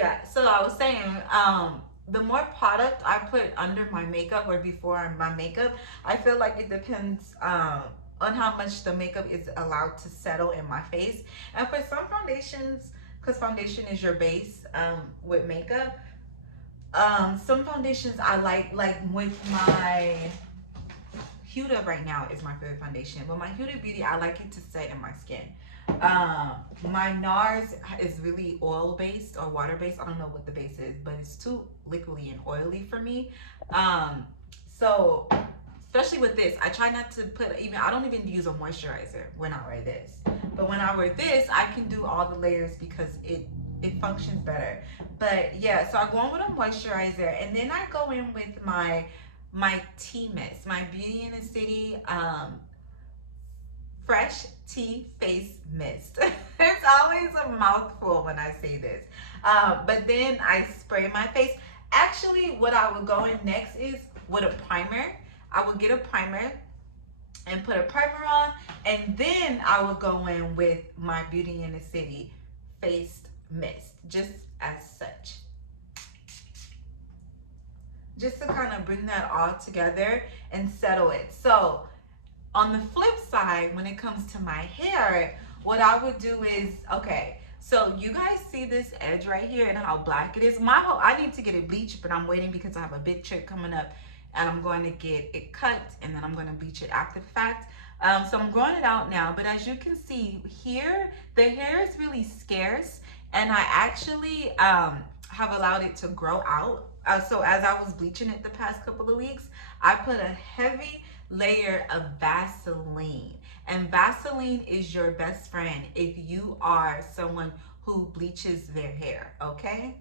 Yeah, so I was saying, the more product I put under my makeup or before my makeup, I feel like it depends on how much the makeup is allowed to settle in my face. And for some foundations, because foundation is your base with makeup, some foundations I like with my Huda right now is my favorite foundation. But my Huda Beauty, I like it to set in my skin. My NARS is really oil based or water based. I don't know what the base is, but it's too liquidy and oily for me. So especially with this, I try not to put even. I don't even use a moisturizer when I wear this. But when I wear this, I can do all the layers because it functions better. But yeah, so I go in with a moisturizer, and then I go in with my tea mist, my Beauty in the City fresh tea face mist. It's always a mouthful when I say this. But then I spray my face. Actually, what I would go in next is with a primer. I would get a primer and put a primer on, and then I would go in with my Beauty in the City face mist, just as such. Just to kind of bring that all together and settle it. So on the flip side, when it comes to my hair, what I would do is, okay, so you guys see this edge right here and how black it is. I need to get it bleached, but I'm waiting because I have a big trip coming up and I'm going to get it cut and then I'm going to bleach it after the fact. So I'm growing it out now, but as you can see here, the hair is really scarce and I actually have allowed it to grow out. So as I was bleaching it the past couple of weeks, I put a heavy layer of Vaseline. And Vaseline is your best friend if you are someone who bleaches their hair, okay?